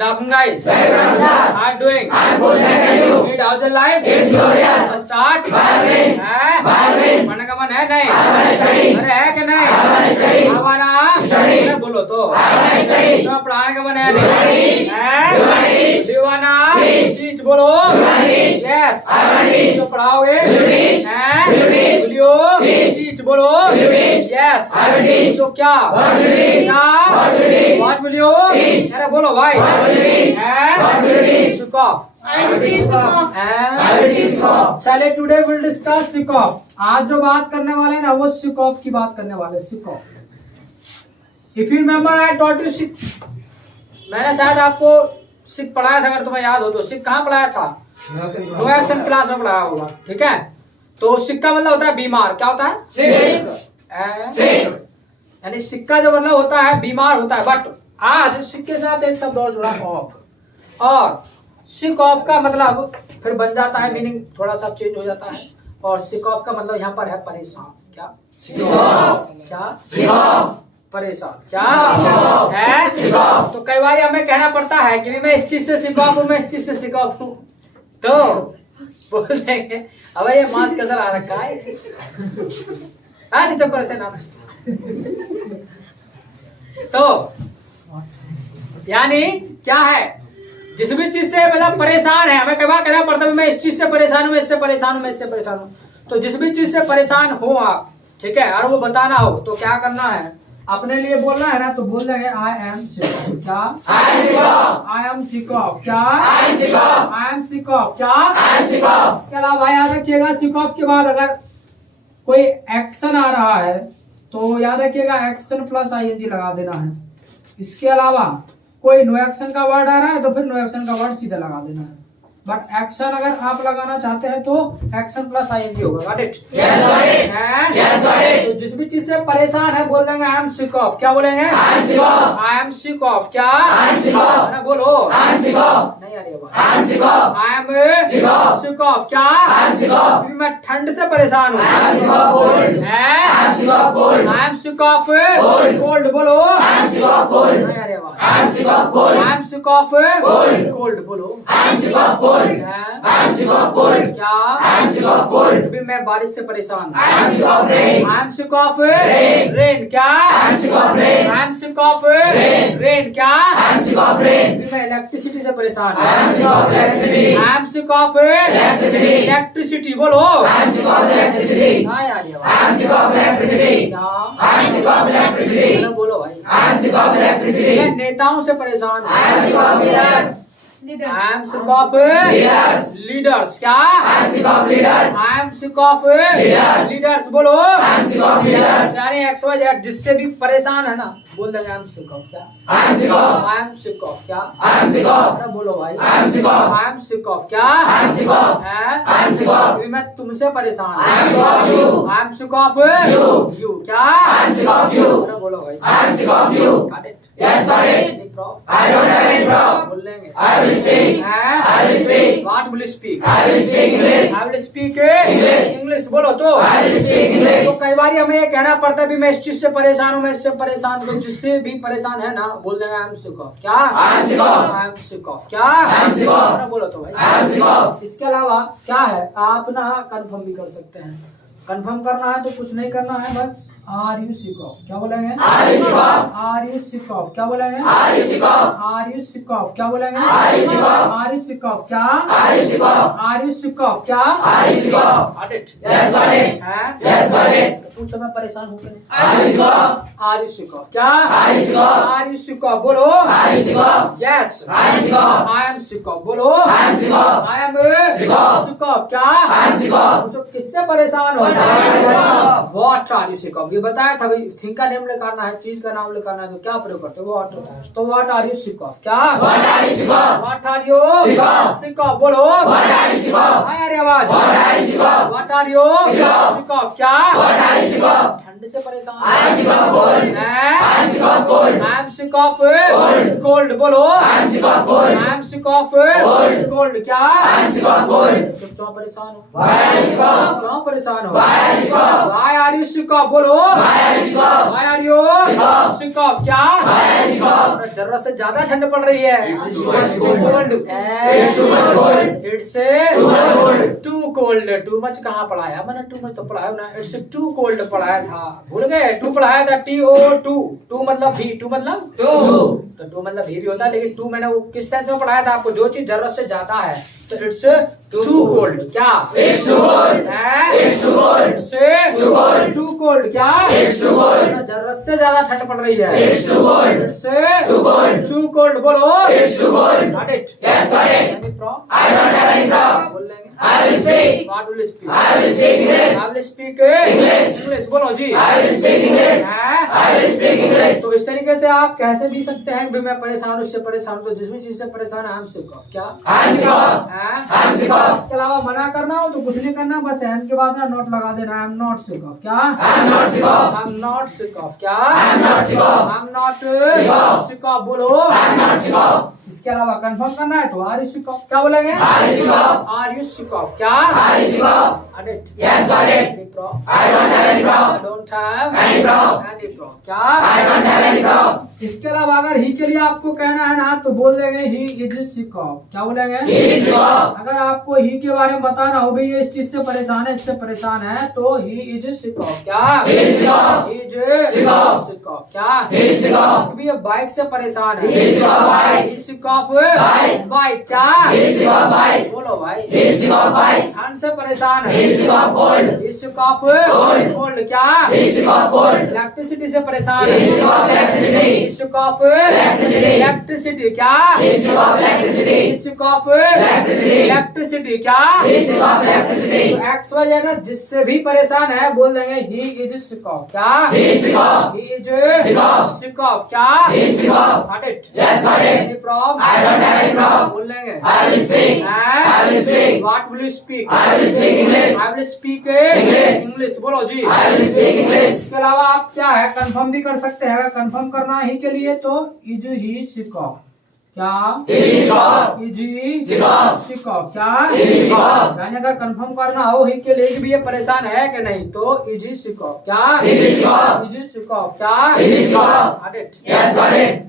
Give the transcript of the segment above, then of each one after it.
Good afternoon, guys. Very good afternoon, sir. How are you doing? I am good, thanks and you. Need how's your life? It's glorious. Start. By always. है? By always. पढ़ने का मन है नहीं? I wanna study. अरे है कि नहीं? I wanna study. हमारा Study. अरे बोलो तो I wanna study. तो पढ़ाने का मन है Do you wanna teach? है? Do you wanna teach? Do you wanna Teach. teach? बोलो Do you wanna teach? Yes. I wanna teach. तो पढ़ाओगे Will you teach? हैं? Will you teach? Will you Teach. teach? बोलो Will you teach? Yes. I will teach. तो क्या What will you teach? क्या What will you teach? What will you Teach. अरे बोलो भाई What will you teach? हैं? What will you teach? Sukop. I will teach Sikop. हैं? I will teach Sikop. चलिए today will discuss सिकॉफ। आज जो बात करने वाले हैं ना वो सिकॉफ की बात करने वाले हैं। Sick of if you remember I taught you sick, मैंने शायद आपको सिक पढ़ाया था, अगर तुम्हें याद हो तो। सिक कहाँ पढ़ाया था? नो एक्शन क्लास में पढ़ाया होगा, ठीक है। तो सिक का मतलब होता है बीमार। क्या होता है? Sick. Sick. यानी सिक का जो मतलब होता है बीमार होता है। बट आज सिक के साथ एक शब्द और जुड़ा, ऑफ। और सिक ऑफ का मतलब फिर बन जाता है, मीनिंग थोड़ा सा चेंज हो जाता है। और सिक ऑफ का मतलब यहाँ पर है परेशान। क्या? क्या? Sikop. परेशान। सिक क्या है? सिक ऑफ। तो कई बार हमें कहना पड़ता है कि मैं इस चीज से सिक ऑफ हूँ, मैं इस चीज से सिक ऑफ हूँ, तो बोल देंगे अब ये मांस कसर आ रखा है। हाँ नीचे पर से ना। तो यानी क्या है, जिस भी चीज से मतलब परेशान है, हमें कई बार कहना पड़ता है मैं इस चीज से परेशान हूँ, मैं इससे परेशान हूँ, मैं इससे परेशान हूँ। तो जिस भी चीज से परेशान हो आप, ठीक है, और वो बताना हो तो क्या करना है, अपने लिए बोलना है ना, तो बोल देंगे आई एम सिक। क्या? I am Sikop. I am sick of. क्या? I am Sikop. I am sick of. क्या? I am Sikop. इसके अलावा याद रखिएगा सिक ऑफ के बाद अगर कोई एक्शन आ रहा है तो याद रखिएगा एक्शन प्लस आईएनजी लगा देना है। इसके अलावा कोई नो एक्शन का वर्ड आ रहा है तो फिर नो एक्शन का वर्ड सीधा लगा देना है। बट एक्शन अगर आप लगाना चाहते हैं तो एक्शन प्लस आईएनजी होगा। Got it? Yes, got it. हैं? Yes, got it. तो जिस भी चीज से परेशान है बोल देंगे आई एम सिक ऑफ। क्या बोलेंगे? I am Sikop. I am sick of. क्या? I am sick of. है ना, बोलो। I am Sikop. नहीं आ रही है बात। I am Sikop. I am sick of. Sick of. क्या? I am Sikop. क्योंकि मैं ठंड से परेशान हूँ। I am Sikop cold. हैं? I am Sikop cold. I am sick of Cold. Cold. बोलो। I am Sikop cold. नहीं आ रही है बात। I am Sikop cold. I am sick of Cold. Cold. बोलो। I am Sikop cold. हैं? I am Sikop cold. क्या? I am Sikop cold. अभी मैं बारिश से परेशान हूँ। I am Sikop rain. I am sick of Rain. Rain. क्या? I am Sikop rain. I am sick of Rain. Rain. क्या? I am Sikop rain. अभी मैं इलेक्ट्रिसिटी से परेशान I am Sikop electricity. I am sick of Electricity. Electricity. बोलो। I am Sikop electricity. हाँ यार ये I बात। am Sikop electricity. क्या? I am Sikop electricity. अरे बोलो भाई। I am Sikop electricity. मैं नेताओं से परेशान I am Sikop leaders. I am sick of Leaders. Leaders. क्या? I am Sikop leaders. I am sick of Leaders. Leaders. बोलो। I am Sikop leaders. यानी XYZ जिससे भी परेशान है ना बोल देंगे आई एम सिक ऑफ। क्या? I am Sikop. I am sick of. क्या? I am Sikop. अरे बोलो भाई। I am Sikop. I am sick of. क्या? I am Sikop. है? I am Sikop. अभी मैं तुमसे परेशान I am sick of you. I am sick of You. You. क्या? I am sick of you. अरे बोलो भाई। I am sick of you. Got it? Yes, got it. Any problem? I don't have any problem. बोल लेंगे। I will speak. हैं? I will speak. What will you speak? I will speak English. I will speak English. English. बोलो तो। I will speak तो English. कई बार हमें ये कहना पड़ता है भी मैं इस चीज से परेशान हूँ, मैं इससे परेशान हूँ। जिससे भी परेशान है ना बोल देंगे आई एम सिक ऑफ। क्या? I am sick of. I am sick of. क्या? I am sick of. अरे बोलो तो भाई। I am sick of. इसके अलावा क्या है, आप ना कंफर्म भी कर सकते हैं। कंफर्म करना है तो कुछ नहीं करना है, बस आर यू सिक ऑफ। क्या बोलेंगे? Are you sick of? Are you sick of. क्या बोलेंगे? Are you sick of? Are you sick of. क्या बोलेंगे? Are you sick of? Are you sick of. क्या? Are you sick of? Are you sick of. क्या? Are you sick of? Got it? Yes, got it. हैं? Yes, got it. तो पूछो मैं परेशान हूँ कि नहीं? Are you sick of? Are you sick of. क्या? Are you sick of? Are you sick of. बोलो। Are you sick of? Yes. Are you sick of? I am sick of. बोलो। I am sick of. I am Sick of. Sick of. क्या? I am sick of. पूछो किससे परेशान हो? What are you sick of? What are you sick of. ये बताया था भाई, थिंग का नेम लिखाना है, चीज का नाम लिखाना है, तो क्या प्रयोग करते हो? व्हाट। तो what are you sick of. क्या? What are you sick of? What are you Sick of. Sick of. बोलो। What are you sick of? हाँ यार ये आवाज। What are you sick of? What are you Sick of. Sick of. क्या? What are you sick of? ठंड से परेशान I am sick of cold. I am sick of cold. I am sick of cold बोलो I am sick of cold. I am sick of cold क्या I am sick of cold. तुम क्यों परेशान हो Why are you sick of? क्यों परेशान हो Why are you sick of? Why are you sick of बोलो Why are you sick of? Why are you Sick of. sick of क्या Why are you sick of? जरूरत से ज्यादा ठंड पड़ रही है It's too much cold. It's too much cold. It's Too much cold. Too cold too much कहाँ पढ़ाया मैंने टू मच तो पढ़ाया ना इट्स टू कोल्ड पढ़ाया था भूल गए टू पढ़ाया था TO2 टू मतलब भी टू मतलब Two. तो टू मतलब भी होता है लेकिन टू मैंने वो किस सेंस में पढ़ाया था आपको जो चीज जरूरत से ज्यादा है तो इट्स टू कोल्ड क्या It's too cold. It's too cold. Too cold. Too cold क्या It's too cold. जरूरत से ज्यादा ठंड पड़ रही है It's too cold. It's Too cold. Too cold बोलो It's too cold. Got it? Yes, got it. Any problem? I don't have any problem. बोल लेंगे I will speak. What will you speak? I will speak English. I will speak English. English बोलो जी I will speak English. हैं? I will speak English. तो इस तरीके से आप कैसे भी सकते हैं कि मैं परेशान हूँ उससे परेशान हूँ तो जिस भी चीज से परेशान है हम सिक ऑफ क्या I am sick of. हैं? I am sick of. इसके अलावा मना करना हो तो कुछ नहीं करना बस एम के बाद ना नोट लगा देना I am not sick of क्या I am not sick of. I am not sick of क्या I am not sick of. I am not Sick of. Sick of बोलो I am not sick of. इसके अलावा confirm करना है तो are you sick of क्या बोलेंगे Are you sick of? Are you sick of क्या Are you sick of? Edit. Yes, got it. Any problem? I don't have any I problem. don't have Any problem. any problem. क्या I don't have any problem. इसके अलावा अगर ही के लिए आपको कहना है ना तो बोल देंगे ही इज सिक ऑफ क्या बोलेंगे He is sick of. अगर आपको ही के बारे में बताना हो भाई ये इस चीज से परेशान है इससे परेशान है तो ही इज सिक ऑफ क्या He is sick of. He is Sick of. Sick of क्या He is sick of. अभी ये बाइक से परेशान है He is sick of bike. He sick of Bike. Bike क्या He is sick of bike. बोलो भाई He is sick of bike. ठंड से परेशान है He is sick of cold. He sick of Cold. Cold क्या He is sick of cold. Electricity से परेशान He है is sick of electricity. इश्क ऑफ Electricity. इलेक्ट्रिसिटी क्या He is sick of electricity. इश्क ऑफ Electricity. इलेक्ट्रिसिटी क्या He is sick of electricity. X वजह ना जिससे भी परेशान है बोल देंगे ही इज सिक ऑफ क्या He is sick of. He is Sick of. Sick of क्या He is sick of. Got it? Yes, got it. Any problem? I don't have any problem. बोल लेंगे I will speak. I will speak. What will you speak? I will speak English. I will speak English. English बोलो जी I will speak English. इसके अलावा आप क्या है confirm भी कर सकते हैं अगर कंफर्म करना ही के लिए तो इज ही सिक ऑफ क्या He is sick of. Is he Sick of. Sick of क्या He is sick of. यानी अगर कंफर्म करना हो ही के लिए कि भी ये परेशान है कि नहीं तो इज ही सिक ऑफ क्या He is sick of. Is he sick of क्या He is sick of. Got it? Yes, got it.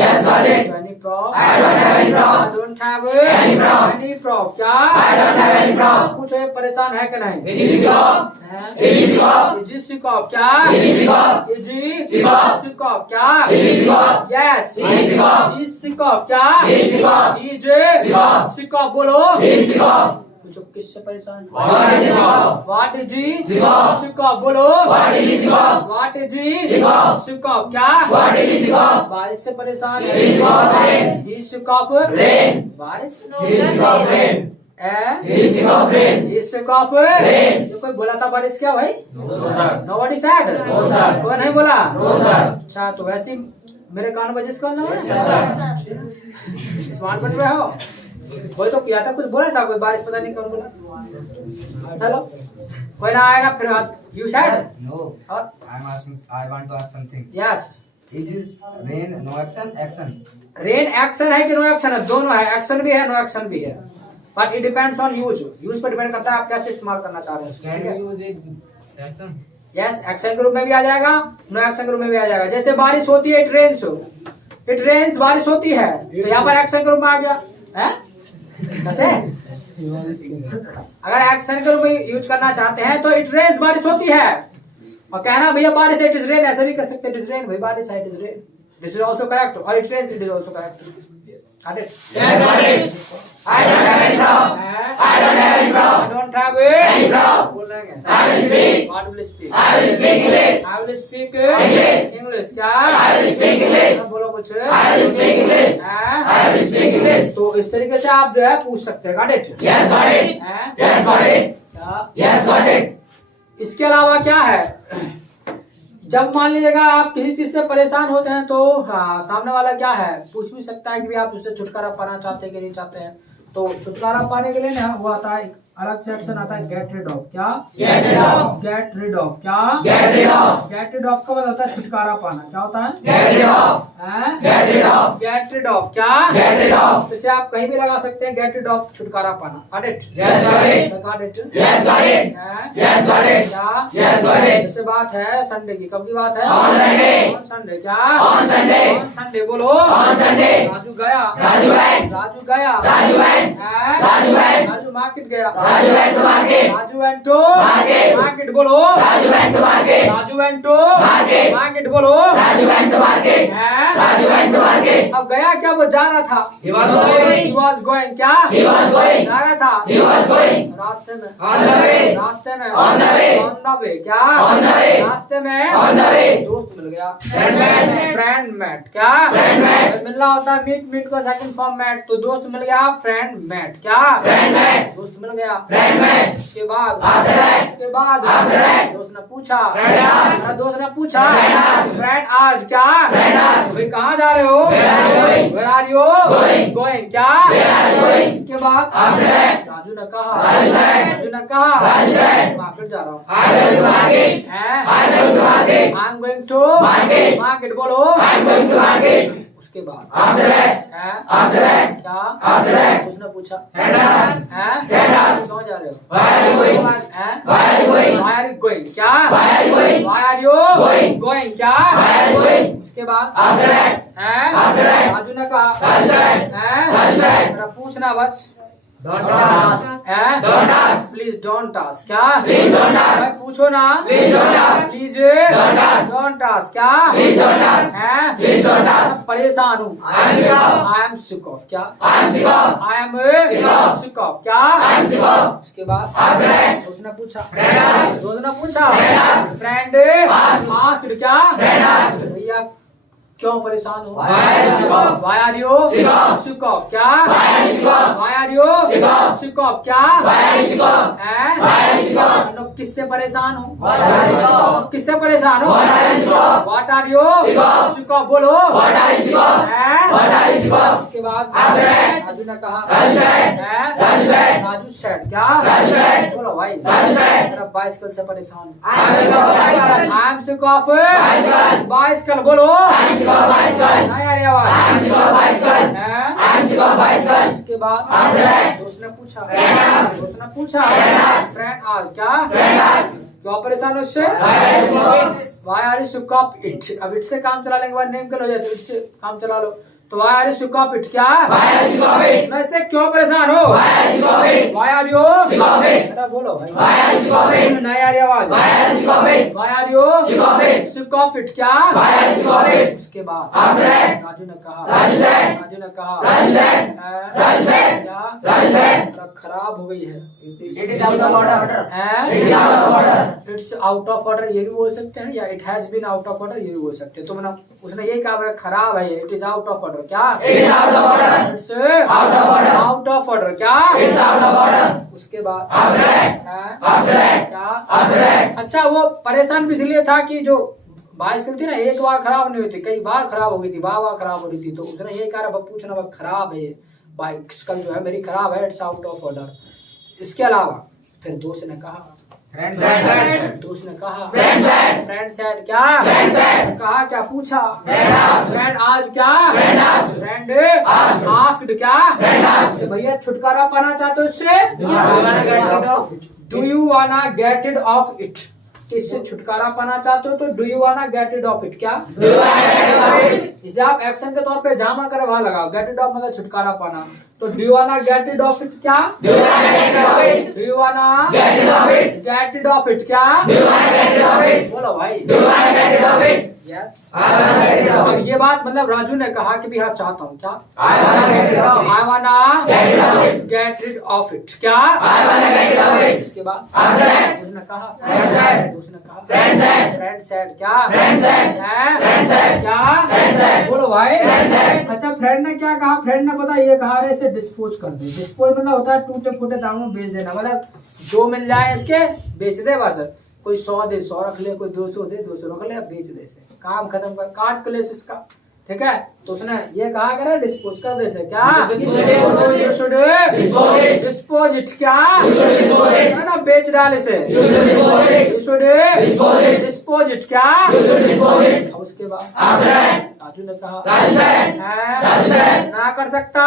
Yes, got it. Any problem? I don't have any problem. I don't have Any problem. any problem. क्या I don't have any problem. पूछो ये परेशान है कि नहीं He is sick of. हैं? He is sick of. Is he sick of क्या He is sick of. Is he Sick of. Sick of क्या He is sick of. Yes He is sick of. Is sick of क्या He is sick of. Is Sick of. Sick of बोलो He is sick of. पूछो किससे परेशान What is sick of? What is he Sick of. Sick of बोलो What is sick of? What is he Sick of. Sick of क्या What is sick of? बारिश से परेशान He is sick of rain. He sick of Rain. बारिश He is sick of rain. He is sick of rain. He sick of Rain. तो कोई बोला था बारिश क्या भाई No, sir. Nobody said No, sir. कोई नहीं बोला No, sir. अच्छा तो वैसे ही मेरे कान बजे इसका ना Yes, sir. स्मार्ट बन रहे हो कोई तो पिया था कुछ बोला था कोई बारिश पता नहीं कौन बोला चलो कोई ना आएगा फिर यू सेड No, और I want to ask something. Yes Is rain no action? Action. Rain action है कि नो एक्शन है दोनों है एक्शन भी है नो एक्शन भी है but it depends on use use पर डिपेंड करता है आप कैसे इस्तेमाल करना चाह रहे हैं ठीक है use it action? Yes action के रूप में भी आ जाएगा नो एक्शन के रूप में भी आ जाएगा जैसे बारिश होती है इट रेन्स बारिश होती है तो यहाँ पर एक्शन के रूप में आ गया है कैसे अगर एक्शन के रूप में यूज करना चाहते हैं तो इट रेन्स बारिश होती है और कहना भैया बारिश है इट इज रेन ऐसा भी कर सकते हैं इट इज रेन भाई बारिश है it is rain this is also correct और it rains it is also correct Got it? Yes, got it. I don't have any problem. I don't have any I problem. don't have it. Any problem. बोलेंगे I will speak. What will you speak? I will speak English. I will speak English. English क्या I will speak English. बोलो कुछ I will speak English. हैं? I will speak English. तो इस तरीके से आप जो है पूछ सकते हैं Got it? Yes, got it. हैं? Yes, got it. क्या? Yes, got it. इसके अलावा क्या है जब मान लीजिएगा आप किसी चीज से परेशान होते हैं तो हाँ सामने वाला क्या है पूछ भी सकता है कि भी आप उससे छुटकारा पाना चाहते हैं कि नहीं चाहते हैं तो छुटकारा पाने के लिए ना वो आता है अलग से एक्शन आता है गेट रिड ऑफ। क्या? Get rid of. Get rid of. क्या? Get rid of. Get rid of का मतलब होता है छुटकारा पाना। क्या होता है? Get rid of. हैं? Get rid of. Get rid of. क्या? Get rid of. इसे आप कहीं भी लगा सकते हैं, गेट रिड ऑफ छुटकारा पाना। Got it? Yes, got it. Got it? Yes, got it. हैं? Yes, got it. क्या? Yes, got it. जैसे बात है संडे की, कब की बात है? On Sunday. On Sunday। क्या? On Sunday. On Sunday बोलो। On Sunday. राजू गया। Raju went. राजू गया। Raju went. हैं? Raju went. राजू मार्केट गया। Raju went to market. Raju went to Market. Market बोलो। Raju went to market. Raju went to Market. Market बोलो। Raju went to market. हैं? Raju went to market. अब गया क्या? वो जा रहा था। He was going. He was going। क्या? He was going. जा रहा था। He was going. रास्ते में। On the way. रास्ते में। On the way. On the way। क्या? On the way. रास्ते में। On the way. दोस्त मिल गया। Friend met. Friend met. क्या? Friend met. मिलना होता है मीट को सेकंड फॉर्म मेट, तो दोस्त मिल गया फ्रेंड मेट। क्या? Friend met. दोस्त मिल गया। Friend met. उसके बाद After that. उसके बाद After that. दोस्त ने पूछा। Friend asked. मेरा दोस्त ने पूछा। Friend asked. फ्रेंड आज। क्या? Friend asked. भाई कहाँ जा रहे हो? Where are you going? Where are you Going. going? क्या? Where are you going? उसके बाद After that. राजू ने कहा। Raju said. राजू ने कहा Raju said. मार्केट जा रहा हूँ। I will to market. हैं? I will to market. I'm going to Market. Market बोलो। I'm going to market. उसके बाद After that. हैं? After that. क्या? After that. उसने पूछा। Friend asked. हैं? Friend asked. कहाँ जा रहे हो? Why are you going? हैं? Why are you going? Why are you going? क्या? Why are you going? Why are you Going. going? क्या? Why are you going? उसके बाद After that. हैं? After that. राजू ने कहा। Raju said. हैं? Raju said. मेरा पूछना बस। Don't ask. हैं? Don't ask. Please don't task. क्या? Please don't ask. भाई पूछो ना। Please don't ask. Please Don't ask. Don't task. क्या? Please don't ask. हैं? Please don't ask. परेशान हूँ। I am sick of. I am sick of। क्या? I am sick of. I am Sick of. sick of। क्या? I am sick of. उसके बाद After that. उसने पूछा। Friend asked. दोस्त ने पूछा। Friend asked. Friend Asked. Asked. क्या? Friend asked. भैया क्यों परेशान हो? Why are you sick of? Why are you Sick of. sick of? क्या? Why are you sick of? Why are you Sick of. sick of? क्या? Why are you sick of? हैं? Why are you sick of? हम लोग किससे परेशान हो? What are you sick of? किससे परेशान हो? What are you sick of? What are you Sick of. sick of? बोलो। What are you sick of? हैं? What are you sick of? उसके बाद After that. राजू ने कहा। Raju said. हैं? Raju said. राजू said। क्या? Raju said. बोलो भाई। Raju said. मेरा बाइसिकल से परेशान हूँ। I am sick of bicycle. I am sick of Bicycle. Bicycle. बोलो। I am sick of bicycle. नहीं आ रही I आवाज। am sick of bicycle. हैं? I am sick of bicycle. उसके बाद After that. दोस्त ने पूछा। Friend asked. दोस्त ने पूछा। Friend asked. फ्रेंड आज। क्या? Friend asked. क्यों परेशान हो उससे? Why are you sick of this? Why are you sick of it? अब इट से काम चला लेंगे, बाद नेम कर लो, जैसे इट से काम चला लो। तो why are you sick of it? क्या? Why are you sick of it? मैं इससे क्यों परेशान हो? Why are you sick of it? Why are you Sick of it. मेरा बोलो भाई। Why are you sick of it? नहीं आ रही आवाज। Why are you sick of it? Why are you Sick of it. sick of it? क्या? Why are you sick of it? उसके बाद After that. Raju ने कहा। Raju said. राजू ने कहा। Raju said. हैं? Raju said. क्या? Raju said. मेरा खराब हो गई है। It is out of order. हैं? It is out of order. It's out of order ये भी बोल सकते हैं, या it has been out of order ये भी बोल सकते हैं। तो मैंने उसने यही कहा मेरा खराब है, it is out of order. क्या? It is out of order. It's Out of order. Out of order. क्या? It's out of order. उसके बाद After that. हैं? After that. क्या? After that. अच्छा वो परेशान भी इसलिए था कि जो बाइसिकल थी ना, एक बार खराब नहीं हुई थी, कई बार खराब हो गई थी, बार बार खराब हो रही थी। तो उसने यही कहा पूछना वह खराब है, ये बाइसिकल जो है मेरी खराब है, इट्स आउट ऑफ ऑर्डर। इसके अलावा फिर दोस्त ने कहा। Friend Friend said. said. दोस्त ने कहा। Friend said. Friend said. क्या? Friend said. कहा क्या? पूछा। Friend asked. फ्रेंड आज। क्या? Friend asked. Friend Asked. Asked. क्या? Friend asked. कि भैया छुटकारा पाना चाहते हो इससे? Do you wanna get rid of it? Do you wanna get it of it? इससे छुटकारा पाना चाहते हो तो do you wanna get it of it? क्या? Do you wanna get rid of it? इसे आप एक्शन के तौर पे जहां कर वहां लगाओ। गेट इट ऑफ मतलब छुटकारा पाना। तो do you wanna get it of it? क्या? Do you wanna get rid of it? Do you wanna Get rid of it? Get it of it? क्या? Do you wanna get rid of it? बोलो भाई। Do you wanna get rid of it? Yes. I wanna get rid of अब it. ये बात मतलब राजू ने कहा कि भी हाँ चाहता हूँ। क्या? I wanna get rid of it. आई वाना Get rid of it. Get rid of it. क्या? I wanna get rid of it. इसके बाद After that. उसने कहा। Friend said. उसने कहा। Friend said. Friend said. क्या? Friend said. हैं? Friend said. क्या? Friend said. बोलो भाई। Friend said. अच्छा फ्रेंड ने क्या कहा? फ्रेंड ने पता ये कहा रहे इसे डिस्पोज कर दे। डिस्पोज मतलब होता है टूटे फूटे दामों में बेच देना, मतलब जो मिल जाए इसके बेच दे बस। कोई 100 दे 100 रख ले, कोई 200 दे 200 रख ले, अब बेच दे इसे, काम खत्म कर, काट क्लेश इसका। ठीक है, तो उसने ये कहा करे डिस्पोज कर दे से क्या डिस्पोज इट क्या है ना, बेच डाल इसे डिस्पोज इट क्या। उसके बाद राजू ने कहा ना कर सकता,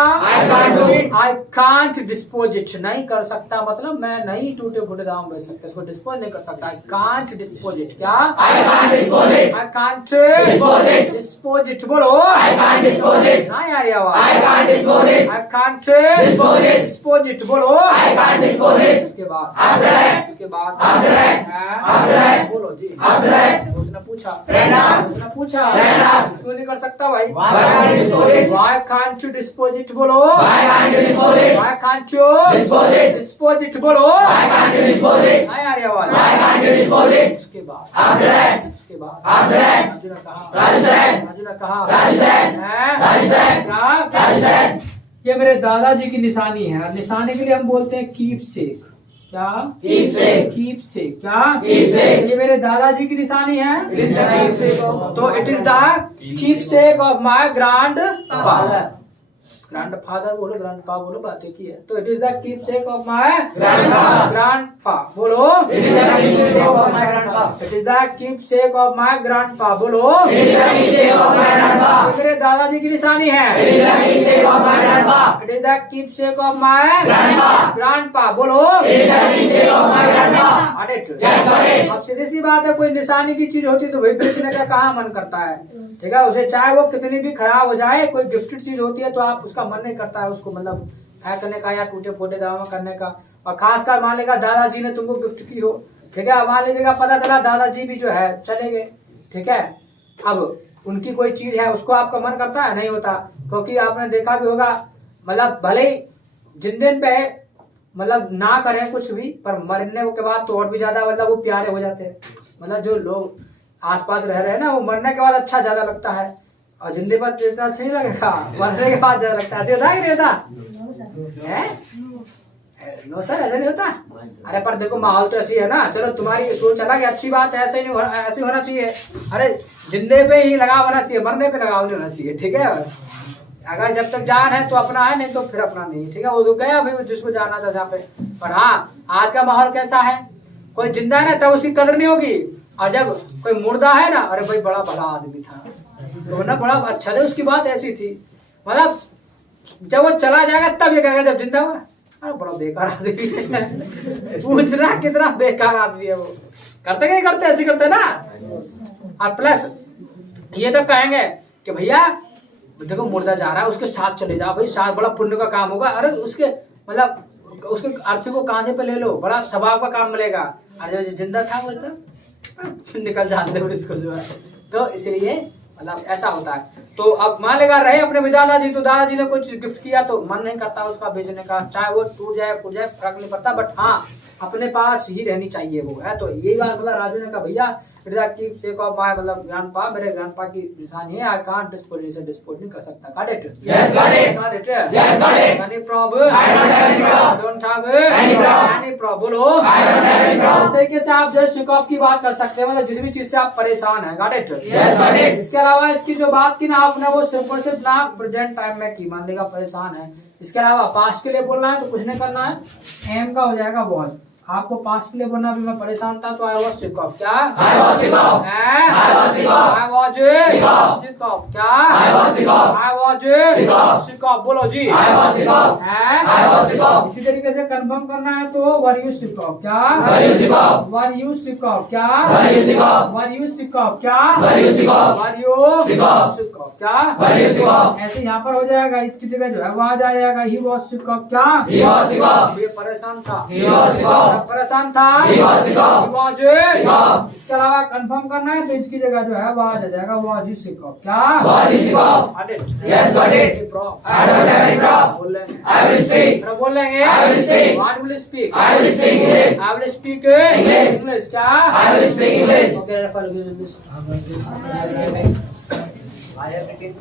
आई कांट डिस्पोज इट, नहीं कर सकता मतलब मैं नहीं टूटे फूटे दाम बेच सकता, इसको डिस्पोज नहीं कर सकता। आई कांट डिस्पोज इट क्या, आई कांट डिस्पोज इट बोलो, ना यार ये आवाज, आई कांट डिस्पोज इट बोलो। उसके बाद बोलो जी, उसने पूछा क्यों नहीं कर सकता भाई, why can't you dispose it बोलो, why can't you dispose it बोलो, ना यार ये आवाज। उसके बाद राजू ने कहा क्या, ये मेरे दादाजी की निशानी है, और निशानी के लिए हम बोलते हैं कीप सेक क्या, कीप सेक क्या, ये मेरे दादाजी की निशानी है, तो it is the keep sake of my grand father. Grand father बोलो, ग्रैंड पा बोलो, बात एक ही है। तो it is the keep sake of my grand पा बोलो, it is the keep sake of my grand पा बोलो, मेरे दादाजी की निशानी है, it is the keep sake of my grand पा बोलो। अब सीधी सी बात है, कोई निशानी की चीज होती है तो वही बेचने का कहाँ मन करता है, ठीक है, उसे चाहे वो कितनी भी खराब हो जाए, कोई गिफ्टेड चीज होती है तो आप उसका मन नहीं करता है उसको मतलब है करने का या टूटे फूटे दावा करने का। और खासकर मान लेगा दादाजी ने तुमको गिफ्ट की हो, ठीक है, मान लीजिएगा पता चला दादाजी भी जो है चले गए, ठीक है, अब उनकी कोई चीज है उसको आपका मन करता है, नहीं होता, क्योंकि आपने देखा भी होगा मतलब भले ही जिन दिन पे मतलब ना करें कुछ भी, पर मरने के बाद तो और भी ज्यादा मतलब वो प्यारे हो जाते हैं, मतलब जो लोग आसपास रह रहे हैं ना वो मरने के बाद अच्छा ज्यादा लगता है, और जिंदगी पर इतना अच्छा नहीं लगेगा, मरने के बाद ज्यादा लगता है, ऐसा ही रहता है। नो सर ऐसा नहीं होता, अरे पर देखो माहौल तो ऐसी है ना, चलो तुम्हारी सोच अलग है, अच्छी बात है, ऐसे नहीं ऐसे होना चाहिए, अरे जिंदे पे ही लगाव होना चाहिए, मरने पे लगाव नहीं होना चाहिए, ठीक है, अगर जब तक जान है तो अपना है, नहीं तो फिर अपना नहीं, ठीक है, वो तो गया अभी जिसको जाना था जहाँ पे। पर हाँ आज का माहौल कैसा है, कोई जिंदा है ना तब उसकी कदर नहीं होगी, और जब कोई मुर्दा है ना, अरे भाई बड़ा भला आदमी था तो ना बड़ा अच्छा था, उसकी बात ऐसी थी, मतलब जब वो चला जाएगा तब ये कहेगा जब जिंदा हुआ अरे बड़ा बेकार आदमी है पूछ रहा कितना बेकार आदमी है वो, करते नहीं करते, ऐसे करते ना। और प्लस ये तो कहेंगे कि भैया देखो मुर्दा जा रहा है उसके साथ चले जाओ भाई, साथ बड़ा पुण्य का काम होगा, अरे उसके मतलब उसके अर्थी को कांधे पे ले लो, बड़ा स्वभाव का काम मिलेगा, अरे जो जिंदा था वो तो निकल जाते हो इसको जो है, तो इसलिए मतलब ऐसा होता है। तो अब मान लेगा रहे अपने दादाजी, तो दादाजी ने कुछ गिफ्ट किया तो मन नहीं करता उसका बेचने का, चाहे वो टूट जाए फूट जाए फर्क नहीं पड़ता, बट हाँ अपने पास ही रहनी चाहिए वो है। तो यही बात मतलब राजू ने कहा भैया कीप सेक ऑफ माय मतलब ग्रैंडपा, मेरे ग्रैंडपा की निशानी है, आई कांट डिस्पोज इसे डिस्पोज नहीं कर सकता। Got it? Yes got it. Got it? Yes got it. Any problem? I don't have any problem. Don't have any problem. बोलो I don't have any problem. इस तरीके से आप जस्ट स्विच ऑफ की बात कर सकते हैं, मतलब जिस भी चीज से आप परेशान हैं। Got it? Yes got it. इसके अलावा इसकी जो बात की ना आपने वो सिंपल सिर्फ ना प्रेजेंट टाइम में की, मान लेगा परेशान है। इसके अलावा पास्ट के लिए बोलना है तो कुछ नहीं करना है, एम का हो जाएगा वॉज। आपको पास्ट के लिए बोलना भी मैं परेशान था तो आई वाज सिक ऑफ। क्या? I was sick of. I was sick of. I was sick of. क्या? I was sick of. I was sick of. बोलो जी I was sick of. I was sick of. इसी तरीके से confirm करना है तो वर यू सिक ऑफ। क्या? Were you sick of. Were you sick of. क्या? Were you sick of. Were you sick of. क्या? Were you sick of. Were you sick of. Sick of. क्या? Were you sick of. ऐसे यहाँ पर हो जाएगा, इसकी जगह जो है वो आ जाएगा ही वाज सिक ऑफ। क्या? He was sick of. ये परेशान था, ही वाज सिक ऑफ। परेशान था, he was sick of। इसके अलावा कंफर्म करना है तो इसकी जगह जो है वो आ जाएगा was he sick of। क्या? was he sick of। got it? yes got it। I don't have any problem। बोल लेंगे I will speak। बोल लेंगे I will speak। what will you speak? I will speak English। I will speak English। क्या? I will speak English। okay follow this। I have taken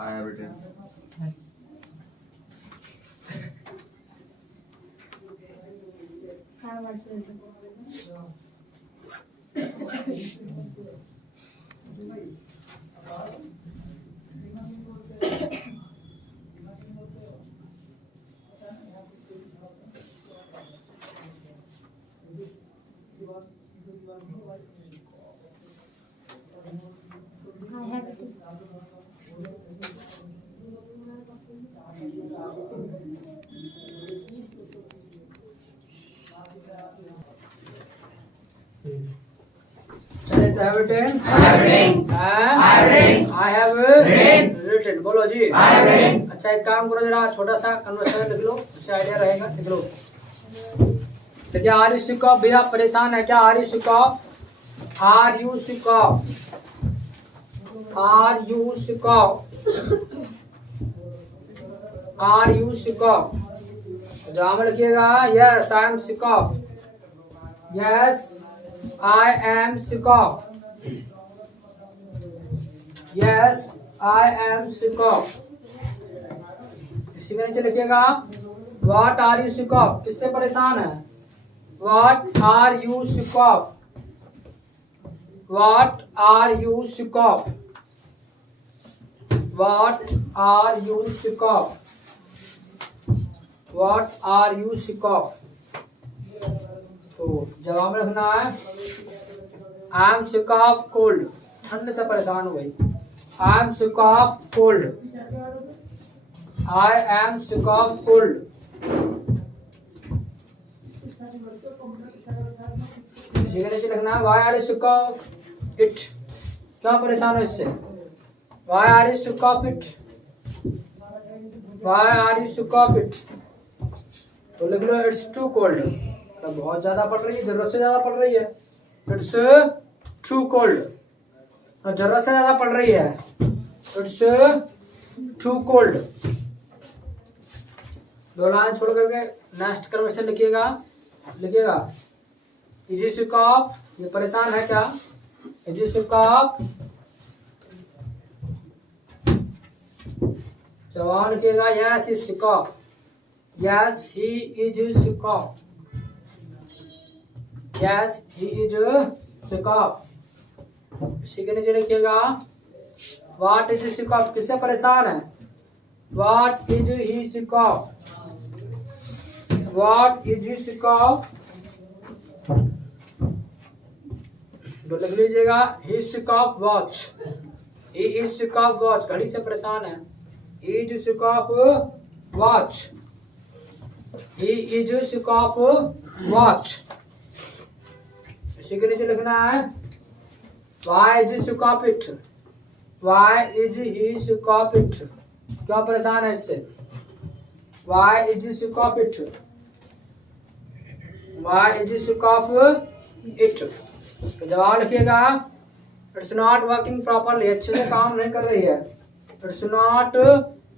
I have written. चलिए तो have written. I have written. I have written. I have written. written. बोलो जी. I have written. अच्छा एक काम करो जरा छोटा सा कन्वर्सेशन लिख लो उससे आइडिया रहेगा लिख लो. देखिए आर यू सिक ऑफ भैया परेशान है क्या are you sick of are you sick of are you sick of are you sick of जवाब में लिखिएगा yes I am sick of yes I am sick of yes I am sick of इसी के नीचे लिखिएगा what are you sick of किससे परेशान है what are you sick of what are you sick of what are you sick of what are you sick of तो जवाब में लिखना है I am sick of cold ठंड से परेशान हो गई I am sick of cold I am sick of cold इसी के नीचे लिखना है why are you sick of it क्या परेशान हो इससे why are you sick of it why are you sick of it तो लिख लो इट्स टू कोल्ड तो बहुत ज्यादा पड़ रही है जरूरत से ज्यादा पड़ रही है इट्स टू कोल्ड तो जरूरत से ज्यादा पड़ रही है इट्स टू कोल्ड दो लाइन छोड़ करके नेक्स्ट कन्वर्सेशन लिखिएगा लिखिएगा इज यू सिक ऑफ ये परेशान है क्या इज यू सिक ऑफ जवाब लिखिएगा yes is sick of yes he is sick of yes he is sick of इसी के नीचे लिखिएगा व्हाट इज सिक ऑफ किससे परेशान है what is he sick of what is he sick of तो लिख लीजिएगा he sick of watch he is sick of watch घड़ी से परेशान है is sick of watch he is sick of watch इसी के नीचे लिखना है why is sick of it why is he sick of it क्या परेशान है इससे why is sick of it why is sick of it तो जवाब लिखिएगा इट्स नॉट वर्किंग प्रॉपरली अच्छे से काम नहीं कर रही है इट्स नॉट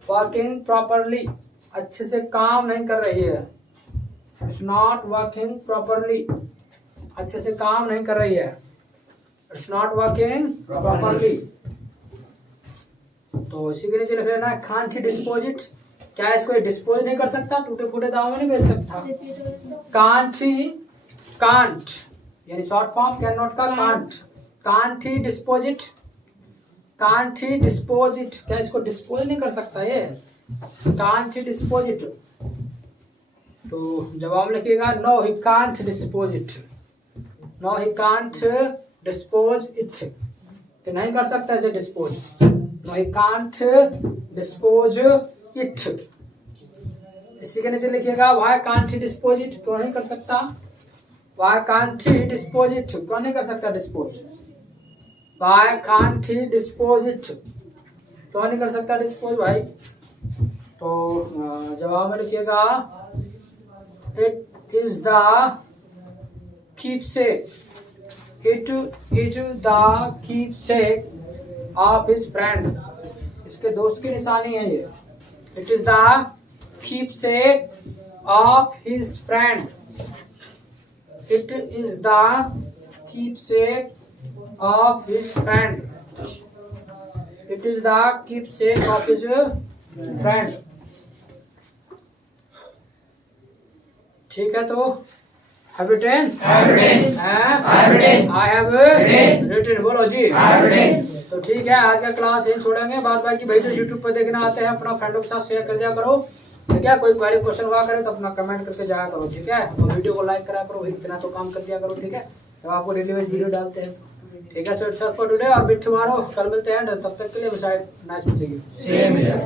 वर्किंग प्रॉपरली अच्छे से काम नहीं कर रही है इट्स नॉट वर्किंग प्रॉपरली अच्छे से काम नहीं कर रही है इट्स नॉट वर्किंग प्रॉपरली तो इसी के नीचे लिख लेना है कांट ही डिस्पोजिट क्या इसको डिस्पोज नहीं कर सकता टूटे फूटे दाव में नहीं बेच सकता कांट ही कांट यानी शॉर्ट फॉर्म कैन नॉट का can't can't he dispose it can't he dispose it क्या इसको डिस्पोज नहीं कर सकता ये कांट ही डिस्पोजिट तो जवाब लिखिएगा no he can't dispose it no he can't dispose it कि नहीं कर सकता इसे dispose no he can't dispose it इसी के नीचे लिखिएगा why can't he dispose it क्यों नहीं कर सकता why can't he dispose it क्यों नहीं कर सकता dispose why can't he dispose it क्यों नहीं कर सकता डिस्पोज भाई तो जवाब में लिखिएगा it is the keepsake it is the keepsake of his friend इसके दोस्त की निशानी है ये it is the keepsake of his friend it is the keepsake of his friend it is the keep sake of his friend. ठीक है, तो have written, I have written, बोलो जी। तो ठीक है, आज का क्लास यही छोड़ेंगे। बाद बाकी भाई जो यूट्यूब पर देखना आते हैं अपना फ्रेंडों के साथ शेयर कर दिया करो। ठीक है, कोई क्वेरी क्वेश्चन हुआ करे तो अपना कमेंट करके जाया करो। ठीक है, और वीडियो को लाइक करा करो, इतना तो काम कर दिया करो। ठीक है, तो आपको डेली वाइज वीडियो डालते हैं। ठीक है, so it's all for today और बिट टुमारो, कल मिलते हैं। तब तक के लिए nice meeting you. Same here.